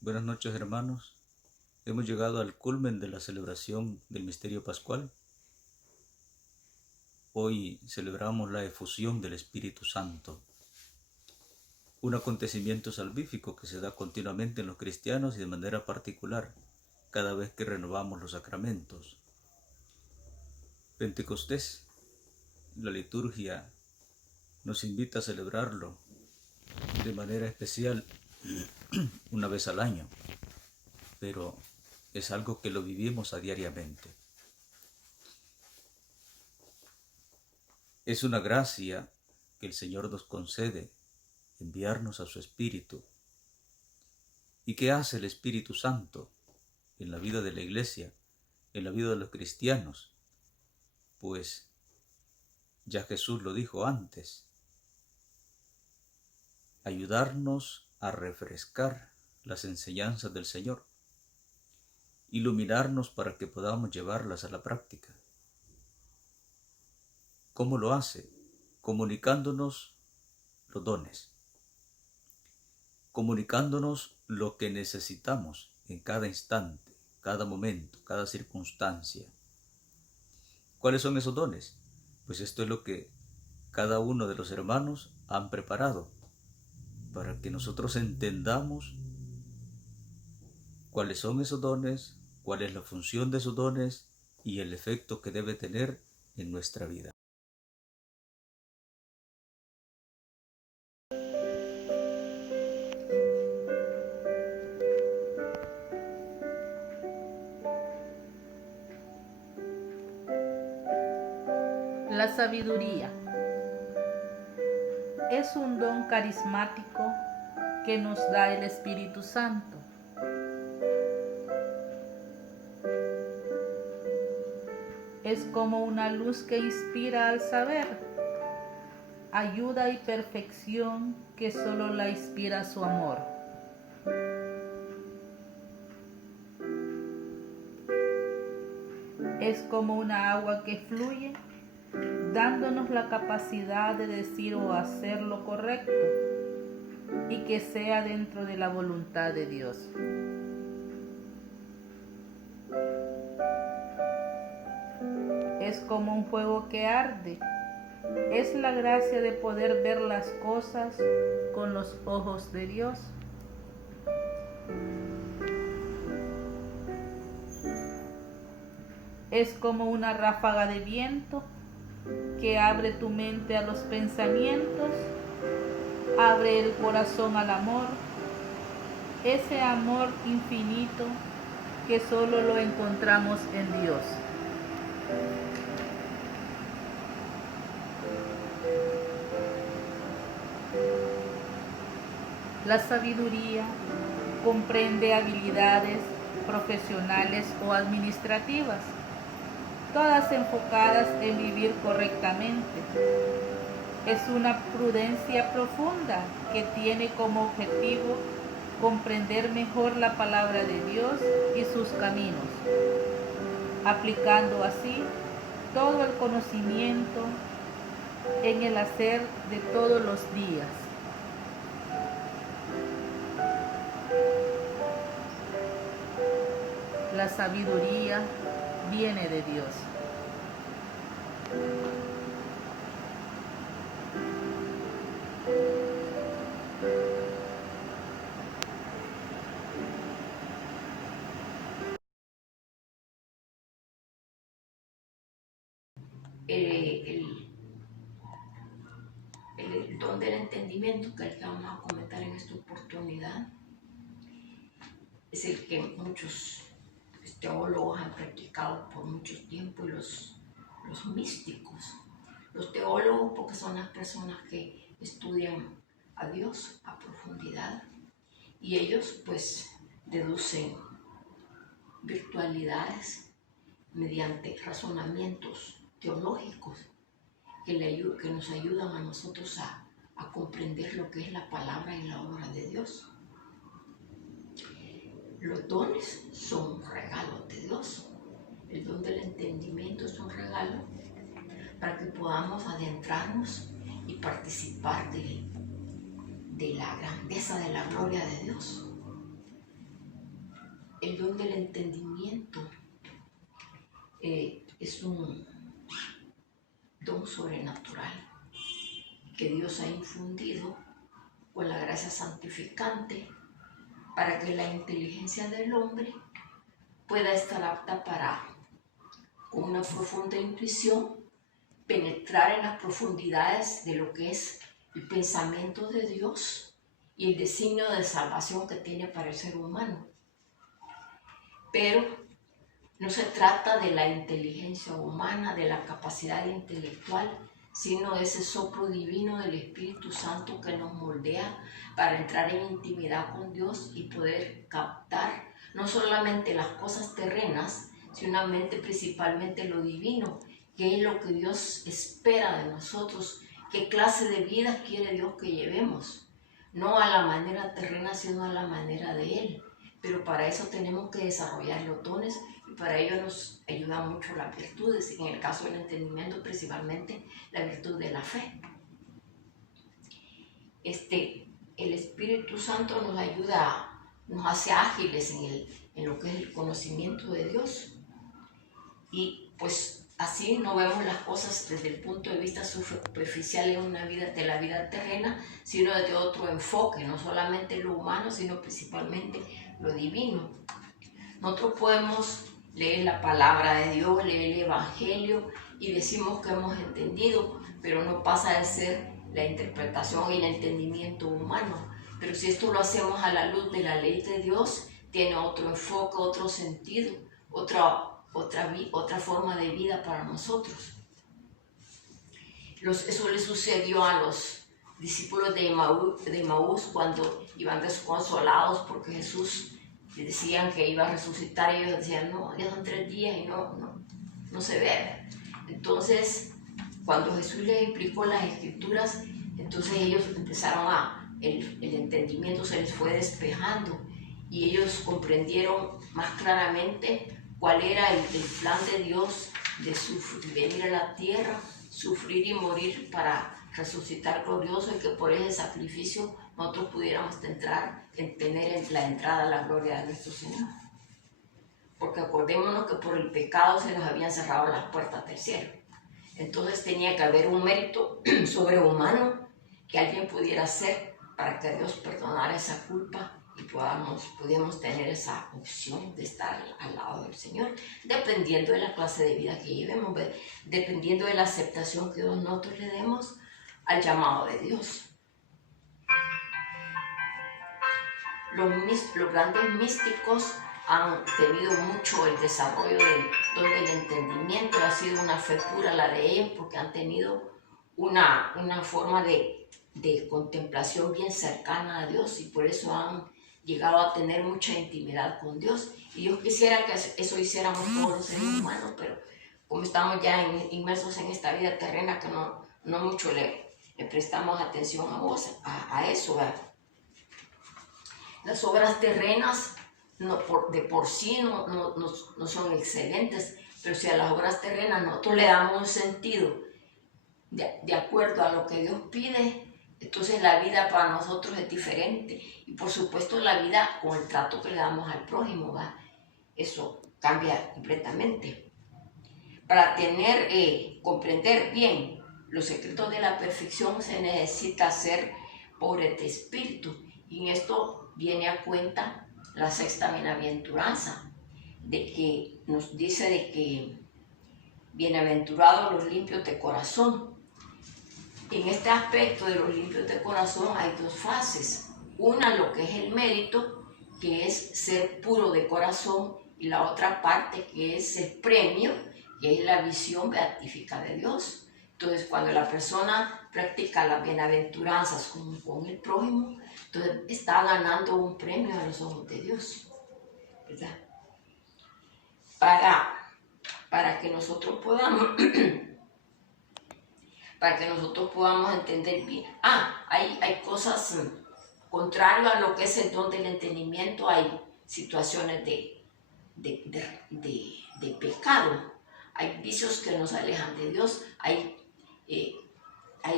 Buenas noches, hermanos. Hemos llegado al culmen de la celebración del misterio pascual. Hoy celebramos la efusión del Espíritu Santo, un acontecimiento salvífico que se da continuamente en los cristianos y de manera particular cada vez que renovamos los sacramentos. Pentecostés, la liturgia nos invita a celebrarlo de manera especial una vez al año, pero es algo que lo vivimos a diariamente. Es una gracia que el Señor nos concede, enviarnos a su Espíritu. ¿Y qué hace el Espíritu Santo en la vida de la Iglesia, en la vida de los cristianos? Pues ya Jesús lo dijo antes, ayudarnos a refrescar las enseñanzas del Señor, iluminarnos para que podamos llevarlas a la práctica. ¿Cómo lo hace? Comunicándonos los dones, comunicándonos lo que necesitamos en cada instante, cada momento, cada circunstancia. ¿Cuáles son esos dones? Pues esto es lo que cada uno de los hermanos han preparado para que nosotros entendamos cuáles son esos dones, cuál es la función de esos dones y el efecto que debe tener en nuestra vida. La sabiduría es un don carismático que nos da el Espíritu Santo. Es como una luz que inspira al saber, ayuda y perfección que solo la inspira su amor. Es como una agua que fluye, dándonos la capacidad de decir o hacer lo correcto y que sea dentro de la voluntad de Dios. Es como un fuego que arde. Es la gracia de poder ver las cosas con los ojos de Dios. Es como una ráfaga de viento que abre tu mente a los pensamientos, abre el corazón al amor, ese amor infinito que solo lo encontramos en Dios. La sabiduría comprende habilidades profesionales o administrativas, todas enfocadas en vivir correctamente. Es una prudencia profunda que tiene como objetivo comprender mejor la palabra de Dios y sus caminos, aplicando así todo el conocimiento en el hacer de todos los días. La sabiduría viene de Dios. El don del entendimiento, que es el que vamos a comentar en esta oportunidad, es el que muchos teólogos han practicado por mucho tiempo, y los místicos. Los teólogos, porque son las personas que estudian a Dios a profundidad, y ellos pues deducen virtualidades mediante razonamientos teológicos que nos ayudan a nosotros a comprender lo que es la palabra y la obra de Dios. Los dones son regalos de Dios. El don del entendimiento es un regalo para que podamos adentrarnos y participar de la grandeza de la gloria de Dios. el don del entendimiento es un don sobrenatural que Dios ha infundido con la gracia santificante para que la inteligencia del hombre pueda estar apta para, con una profunda intuición, penetrar en las profundidades de lo que es el pensamiento de Dios y el designio de salvación que tiene para el ser humano. Pero no se trata de la inteligencia humana, de la capacidad intelectual, sino de ese soplo divino del Espíritu Santo que nos moldea para entrar en intimidad con Dios y poder captar no solamente las cosas terrenas, sino principalmente lo divino, que es lo que Dios espera de nosotros, qué clase de vida quiere Dios que llevemos, no a la manera terrena, sino a la manera de Él. Pero para eso tenemos que desarrollar los dones y para ello nos ayudan mucho las virtudes, en el caso del entendimiento principalmente la virtud de la fe. El Espíritu Santo nos ayuda, nos hace ágiles en lo que es el conocimiento de Dios. Y pues así no vemos las cosas desde el punto de vista superficial en una vida, de la vida terrena, sino desde otro enfoque, no solamente lo humano, sino principalmente lo divino. Nosotros podemos leer la palabra de Dios, leer el Evangelio y decimos que hemos entendido, pero no pasa de ser la interpretación y el entendimiento humano. Pero si esto lo hacemos a la luz de la ley de Dios, tiene otro enfoque, otro sentido, otra forma de vida para nosotros. Eso le sucedió a los discípulos de Emaús cuando iban desconsolados porque Jesús les decían que iba a resucitar y ellos decían, no, ya son 3 días y no se ve. Entonces, cuando Jesús les explicó las Escrituras, entonces ellos empezaron el entendimiento se les fue despejando y ellos comprendieron más claramente cuál era el plan de Dios de venir a la tierra, sufrir y morir para resucitar glorioso y que por ese sacrificio nosotros pudiéramos tener la entrada a la gloria de nuestro Señor. Porque acordémonos que por el pecado se nos habían cerrado las puertas del cielo. Entonces tenía que haber un mérito sobrehumano que alguien pudiera hacer para que Dios perdonara esa culpa y pudiéramos tener esa opción de estar al lado del Señor, dependiendo de la clase de vida que llevemos, dependiendo de la aceptación que nosotros le demos al llamado de Dios. Los grandes místicos han tenido mucho el desarrollo del entendimiento, ha sido una fe pura la de ellos porque han tenido una forma de contemplación bien cercana a Dios y por eso han llegado a tener mucha intimidad con Dios. Y yo quisiera que eso hiciéramos todos los seres humanos, pero como estamos ya inmersos en esta vida terrena que no mucho le prestamos atención a eso, ¿verdad? Las obras terrenas de por sí no son excelentes, pero si a las obras terrenas nosotros le damos un sentido de acuerdo a lo que Dios pide, entonces la vida para nosotros es diferente. Y por supuesto la vida con el trato que le damos al prójimo, ¿va? Eso cambia completamente. Para comprender bien los secretos de la perfección se necesita ser pobre de espíritu. Y en esto viene a cuenta la sexta bienaventuranza, de que nos dice de que bienaventurados los limpios de corazón. En este aspecto de los limpios de corazón hay 2 fases. Una, lo que es el mérito, que es ser puro de corazón, y la otra parte que es el premio, que es la visión beatífica de Dios. Entonces, cuando la persona practica las bienaventuranzas con el prójimo, entonces está ganando un premio a los ojos de Dios, ¿verdad? Para que nosotros podamos entender bien. Hay cosas contrarias a lo que es el don del entendimiento, hay situaciones de pecado, hay vicios que nos alejan de Dios, hay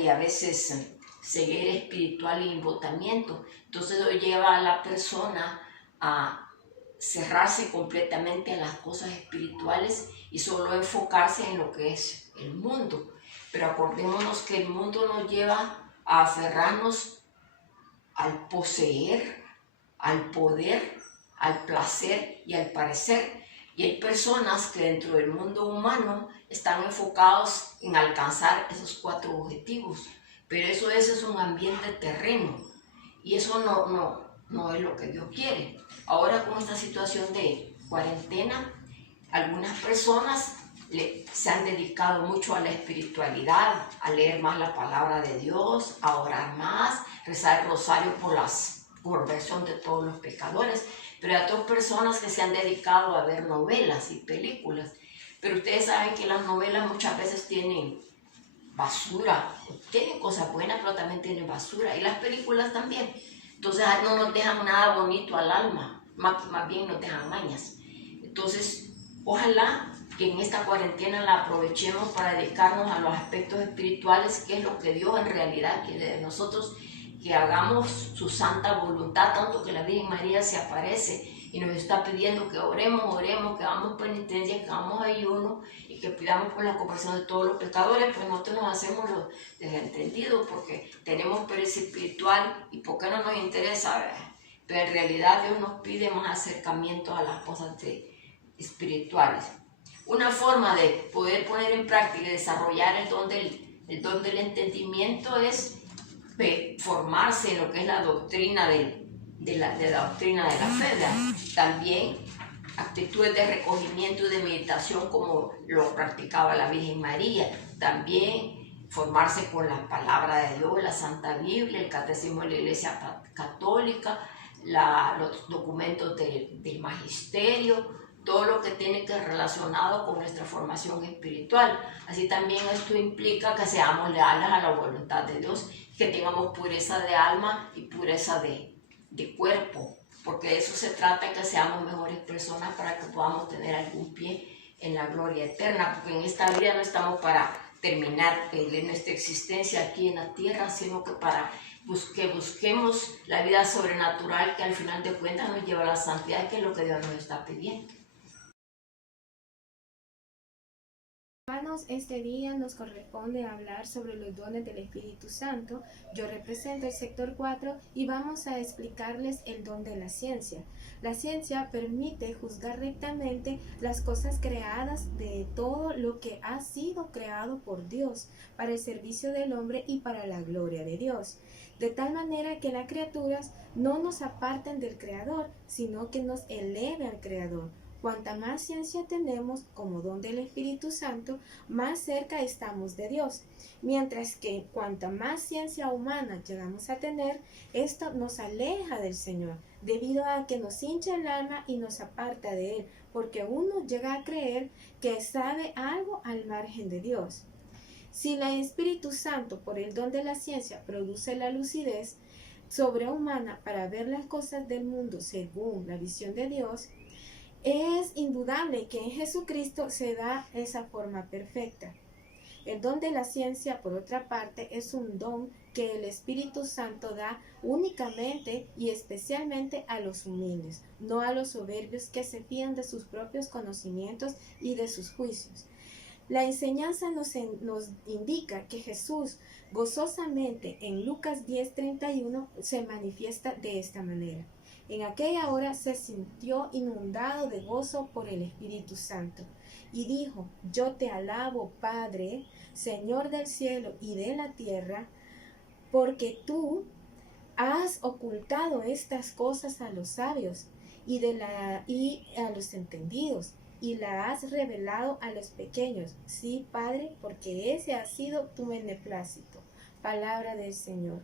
a veces ceguera espiritual y embotamiento. Entonces eso lleva a la persona a cerrarse completamente a las cosas espirituales y solo enfocarse en lo que es el mundo. Pero acordémonos que el mundo nos lleva a aferrarnos al poseer, al poder, al placer y al parecer. Y hay personas que dentro del mundo humano están enfocados en alcanzar esos 4 objetivos. Pero eso es un ambiente terreno y eso no es lo que Dios quiere. Ahora con esta situación de cuarentena, algunas personas se han dedicado mucho a la espiritualidad, a leer más la palabra de Dios, a orar más, rezar el rosario por conversión de todos los pecadores. Pero hay otras personas que se han dedicado a ver novelas y películas. Pero ustedes saben que las novelas muchas veces tienen basura, tienen cosas buenas, pero también tienen basura. Y las películas también. Entonces no nos dejan nada bonito al alma, más bien nos dejan mañas. Entonces, ojalá que en esta cuarentena la aprovechemos para dedicarnos a los aspectos espirituales, que es lo que Dios en realidad quiere de nosotros, que hagamos su santa voluntad, tanto que la Virgen María se aparece y nos está pidiendo que oremos, que hagamos penitencia, que hagamos ayuno y que pidamos por la conversión de todos los pecadores. Pues nosotros nos hacemos los desentendidos porque tenemos pereza espiritual y porque no nos interesa, pero en realidad Dios nos pide más acercamiento a las cosas espirituales. Una forma de poder poner en práctica y desarrollar el don del entendimiento es formarse en lo que es la doctrina de la doctrina de la fe, ¿verdad? También actitudes de recogimiento y de meditación como lo practicaba la Virgen María. También formarse con la palabra de Dios, la Santa Biblia, el Catecismo de la Iglesia Católica, los documentos del Magisterio, todo lo que tiene que ver relacionado con nuestra formación espiritual. Así también esto implica que seamos leales a la voluntad de Dios, que tengamos pureza de alma y pureza de cuerpo, porque de eso se trata, que seamos mejores personas para que podamos tener algún pie en la gloria eterna, porque en esta vida no estamos para terminar nuestra existencia aquí en la tierra, sino que para que busquemos la vida sobrenatural que al final de cuentas nos lleva a la santidad, que es lo que Dios nos está pidiendo. Hermanos, este día nos corresponde hablar sobre los dones del Espíritu Santo. Yo represento el sector 4 y vamos a explicarles el don de la ciencia. La ciencia permite juzgar rectamente las cosas creadas de todo lo que ha sido creado por Dios para el servicio del hombre y para la gloria de Dios. De tal manera que las criaturas no nos aparten del Creador, sino que nos eleven al Creador. Cuanta más ciencia tenemos como don del Espíritu Santo, más cerca estamos de Dios. Mientras que cuanta más ciencia humana llegamos a tener, esto nos aleja del Señor, debido a que nos hincha el alma y nos aparta de Él, porque uno llega a creer que sabe algo al margen de Dios. Si el Espíritu Santo, por el don de la ciencia, produce la lucidez sobrehumana para ver las cosas del mundo según la visión de Dios, es indudable que en Jesucristo se da esa forma perfecta. El don de la ciencia, por otra parte, es un don que el Espíritu Santo da únicamente y especialmente a los humildes, no a los soberbios que se fían de sus propios conocimientos y de sus juicios. La enseñanza nos indica que Jesús gozosamente en Lucas 10:31 se manifiesta de esta manera. En aquella hora se sintió inundado de gozo por el Espíritu Santo y dijo: Yo te alabo, Padre, Señor del cielo y de la tierra, porque tú has ocultado estas cosas a los sabios y a los entendidos, y la has revelado a los pequeños. Sí, Padre, porque ese ha sido tu beneplácito. Palabra del Señor.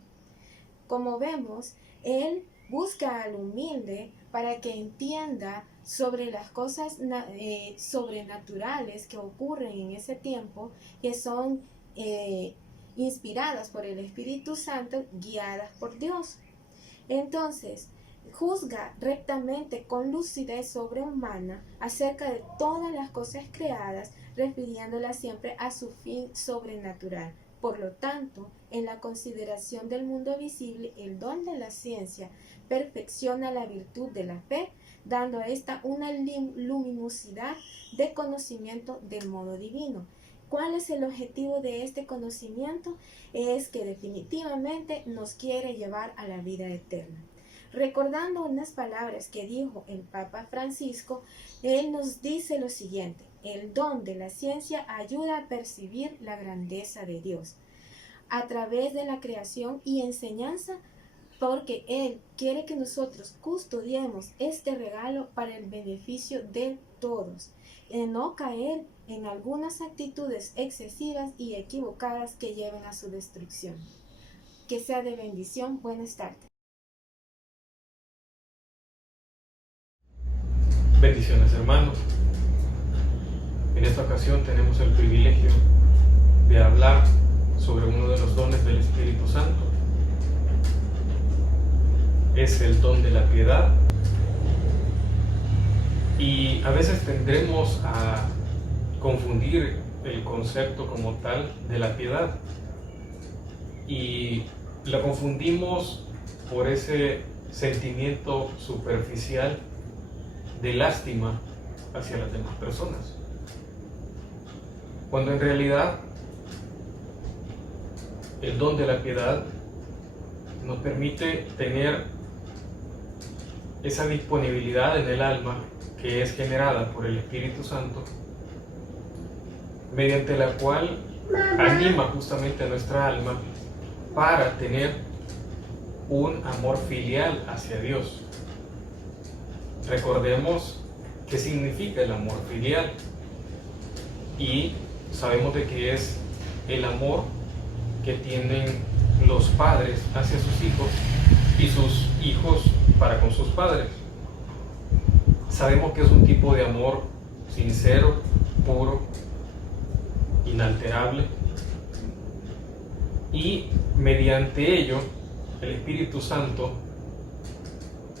Como vemos, Él busca al humilde para que entienda sobre las cosas sobrenaturales que ocurren en ese tiempo, que son inspiradas por el Espíritu Santo, guiadas por Dios. Entonces, juzga rectamente con lucidez sobrehumana acerca de todas las cosas creadas, refiriéndolas siempre a su fin sobrenatural. Por lo tanto, en la consideración del mundo visible, el don de la ciencia perfecciona la virtud de la fe, dando a esta una luminosidad de conocimiento del modo divino. ¿Cuál es el objetivo de este conocimiento? Es que definitivamente nos quiere llevar a la vida eterna. Recordando unas palabras que dijo el Papa Francisco, él nos dice lo siguiente: el don de la ciencia ayuda a percibir la grandeza de Dios a través de la creación y enseñanza, porque Él quiere que nosotros custodiemos este regalo para el beneficio de todos, en no caer en algunas actitudes excesivas y equivocadas que lleven a su destrucción. Que sea de bendición. Buenas tardes. Bendiciones, hermanos. En esta ocasión tenemos el privilegio de hablar sobre uno de los dones del Espíritu Santo. Es el don de la piedad. Y a veces tendremos a confundir el concepto como tal de la piedad. Y lo confundimos por ese sentimiento superficial de lástima hacia las demás personas, cuando en realidad el don de la piedad nos permite tener esa disponibilidad en el alma que es generada por el Espíritu Santo, mediante la cual anima justamente a nuestra alma para tener un amor filial hacia Dios. Recordemos qué significa el amor filial y sabemos de que es el amor que tienen los padres hacia sus hijos y sus hijos para con sus padres. Sabemos que es un tipo de amor sincero, puro, inalterable, y mediante ello el Espíritu Santo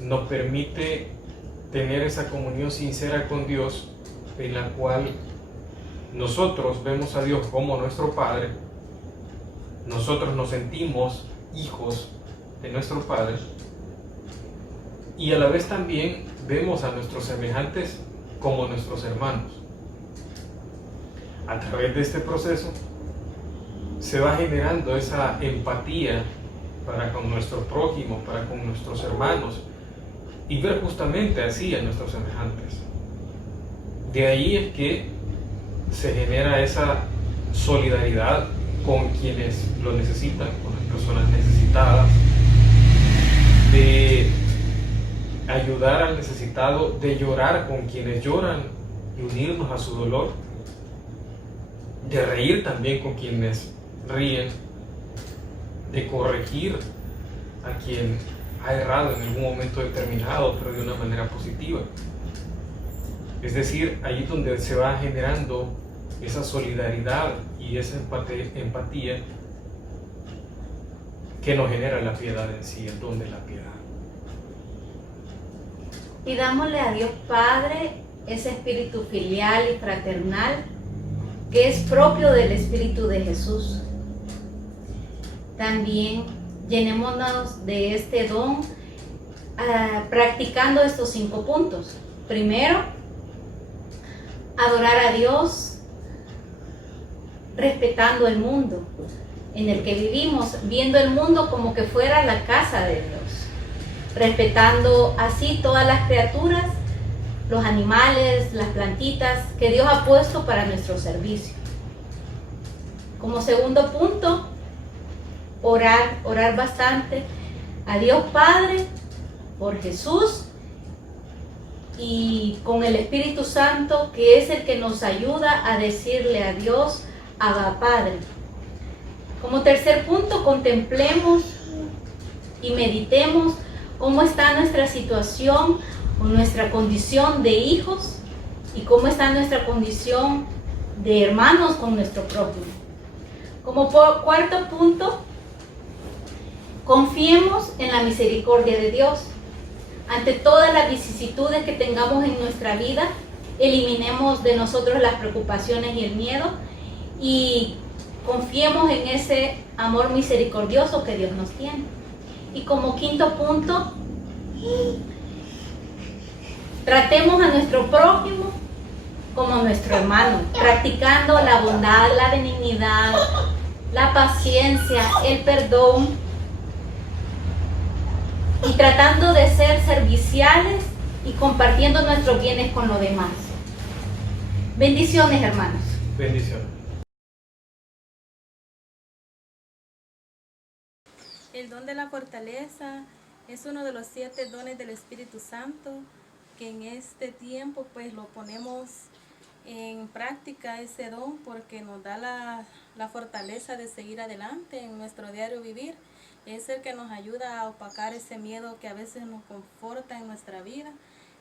nos permite tener esa comunión sincera con Dios, en la cual nosotros vemos a Dios como nuestro Padre, nosotros nos sentimos hijos de nuestro Padre, y a la vez también vemos a nuestros semejantes como nuestros hermanos. A través de este proceso se va generando esa empatía para con nuestro prójimo, para con nuestros hermanos, y ver justamente así a nuestros semejantes. De ahí es que se genera esa solidaridad con quienes lo necesitan, con las personas necesitadas, de ayudar al necesitado, de llorar con quienes lloran y unirnos a su dolor, de reír también con quienes ríen, de corregir a quien ha errado en algún momento determinado, pero de una manera positiva. Es decir, allí donde se va generando esa solidaridad y esa empatía que nos genera la piedad en sí, el don de la piedad. Pidámosle a Dios Padre ese espíritu filial y fraternal que es propio del Espíritu de Jesús. También llenémonos de este don practicando estos 5 puntos. Primero, adorar a Dios respetando el mundo en el que vivimos, viendo el mundo como que fuera la casa de Dios, respetando así todas las criaturas, los animales, las plantitas que Dios ha puesto para nuestro servicio. Como segundo punto, orar bastante a Dios Padre por Jesús y con el Espíritu Santo, que es el que nos ayuda a decirle a Dios, Abba Padre. Como tercer punto, contemplemos y meditemos cómo está nuestra situación o nuestra condición de hijos y cómo está nuestra condición de hermanos con nuestro prójimo. Como cuarto punto, confiemos en la misericordia de Dios. Ante todas las vicisitudes que tengamos en nuestra vida, eliminemos de nosotros las preocupaciones y el miedo y confiemos en ese amor misericordioso que Dios nos tiene. Y como quinto punto, tratemos a nuestro prójimo como a nuestro hermano, practicando la bondad, la benignidad, la paciencia, el perdón, y tratando de ser serviciales y compartiendo nuestros bienes con los demás. Bendiciones, hermanos. Bendiciones. El don de la fortaleza es uno de los 7 dones del Espíritu Santo, que en este tiempo pues lo ponemos en práctica, ese don, porque nos da la fortaleza de seguir adelante en nuestro diario vivir. Es el que nos ayuda a opacar ese miedo que a veces nos conforta en nuestra vida.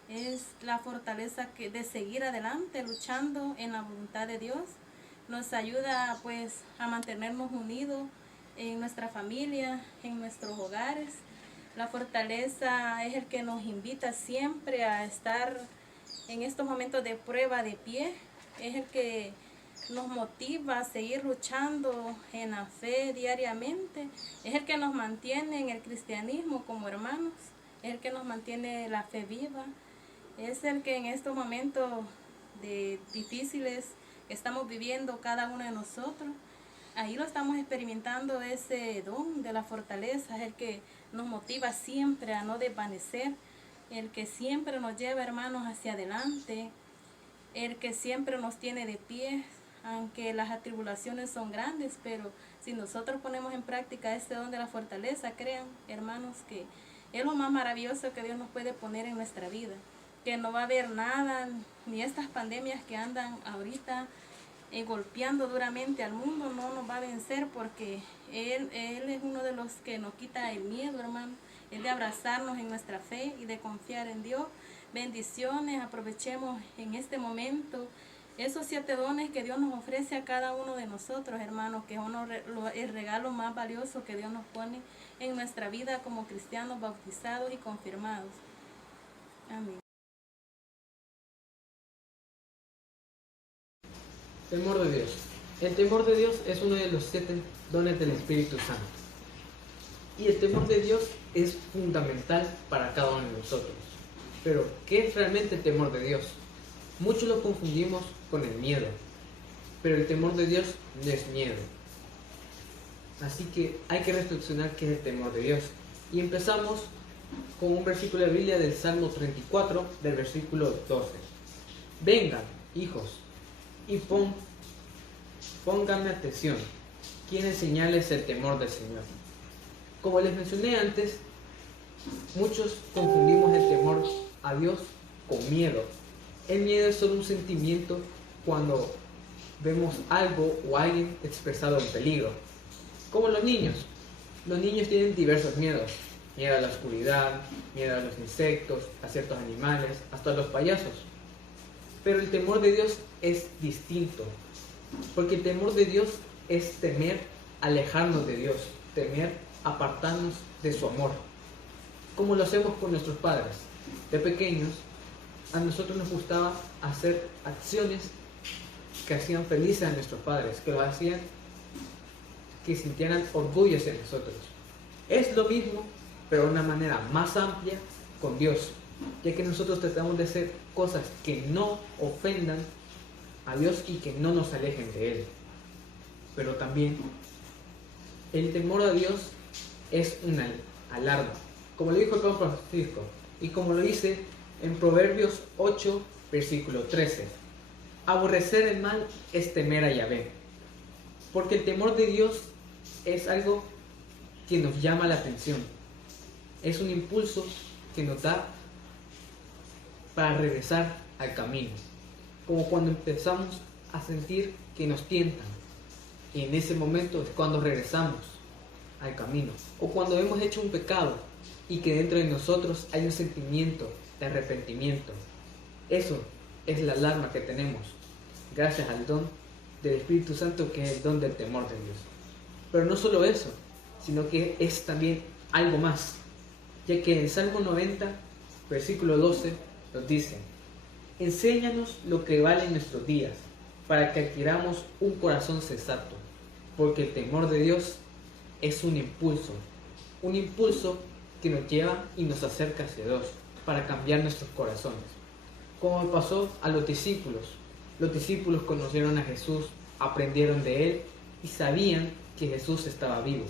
Es la fortaleza de seguir adelante, luchando en la voluntad de Dios. Nos ayuda pues a mantenernos unidos en nuestra familia, en nuestros hogares. La fortaleza es el que nos invita siempre a estar en estos momentos de prueba de pie. Es el que nos motiva a seguir luchando en la fe diariamente. Es el que nos mantiene en el cristianismo como hermanos. Es el que nos mantiene la fe viva. Es el que en estos momentos difíciles que estamos viviendo cada uno de nosotros, ahí lo estamos experimentando, ese don de la fortaleza. Es el que nos motiva siempre a no desvanecer, el que siempre nos lleva, hermanos, hacia adelante, el que siempre nos tiene de pie, aunque las atribulaciones son grandes. Pero si nosotros ponemos en práctica este don de la fortaleza, crean, hermanos, que es lo más maravilloso que Dios nos puede poner en nuestra vida, que no va a haber nada, ni estas pandemias que andan ahorita golpeando duramente al mundo, no nos va a vencer, porque Él es uno de los que nos quita el miedo, hermano. Es de abrazarnos en nuestra fe y de confiar en Dios. Bendiciones, aprovechemos en este momento esos 7 dones que Dios nos ofrece a cada uno de nosotros, hermanos, que es el regalo más valioso que Dios nos pone en nuestra vida como cristianos bautizados y confirmados. Amén. Temor de Dios. El temor de Dios es uno de los 7 dones del Espíritu Santo. Y el temor de Dios es fundamental para cada uno de nosotros. Pero, ¿qué es realmente el temor de Dios? Muchos lo confundimos con el miedo, pero el temor de Dios no es miedo. Así que hay que reflexionar qué es el temor de Dios. Y empezamos con un versículo de la Biblia del Salmo 34, del versículo 12. Vengan, hijos, y pónganme atención. Quiero enseñarles el temor del Señor. Como les mencioné antes, muchos confundimos el temor a Dios con miedo. El miedo es solo un sentimiento cuando vemos algo o alguien expresado en peligro. Como los niños. Los niños tienen diversos miedos. Miedo a la oscuridad, miedo a los insectos, a ciertos animales, hasta a los payasos. Pero el temor de Dios es distinto. Porque el temor de Dios es temer alejarnos de Dios, temer apartarnos de su amor. Como lo hacemos con nuestros padres. De pequeños, a nosotros nos gustaba hacer acciones que hacían felices a nuestros padres, que los hacían que sintieran orgullo de nosotros. Es lo mismo, pero de una manera más amplia con Dios, ya que nosotros tratamos de hacer cosas que no ofendan a Dios y que no nos alejen de Él. Pero también el temor a Dios es una alarma, como lo dijo el Papa Francisco, y como lo dice en Proverbios 8, versículo 13. Aborrecer el mal es temer a Yahvé, porque el temor de Dios es algo que nos llama la atención. Es un impulso que nos da para regresar al camino, como cuando empezamos a sentir que nos tientan, y en ese momento es cuando regresamos al camino, o cuando hemos hecho un pecado y que dentro de nosotros hay un sentimiento de arrepentimiento. Eso es la alarma que tenemos gracias al don del Espíritu Santo, que es el don del temor de Dios. Pero no solo eso, sino que es también algo más, ya que en el Salmo 90, versículo 12, nos dice: enséñanos lo que valen nuestros días, para que adquiramos un corazón sensato. porque el temor de Dios es un impulso que nos lleva y nos acerca hacia Dios para cambiar nuestros corazones. Como pasó a los discípulos conocieron a Jesús, aprendieron de Él y sabían que Jesús estaba vivo.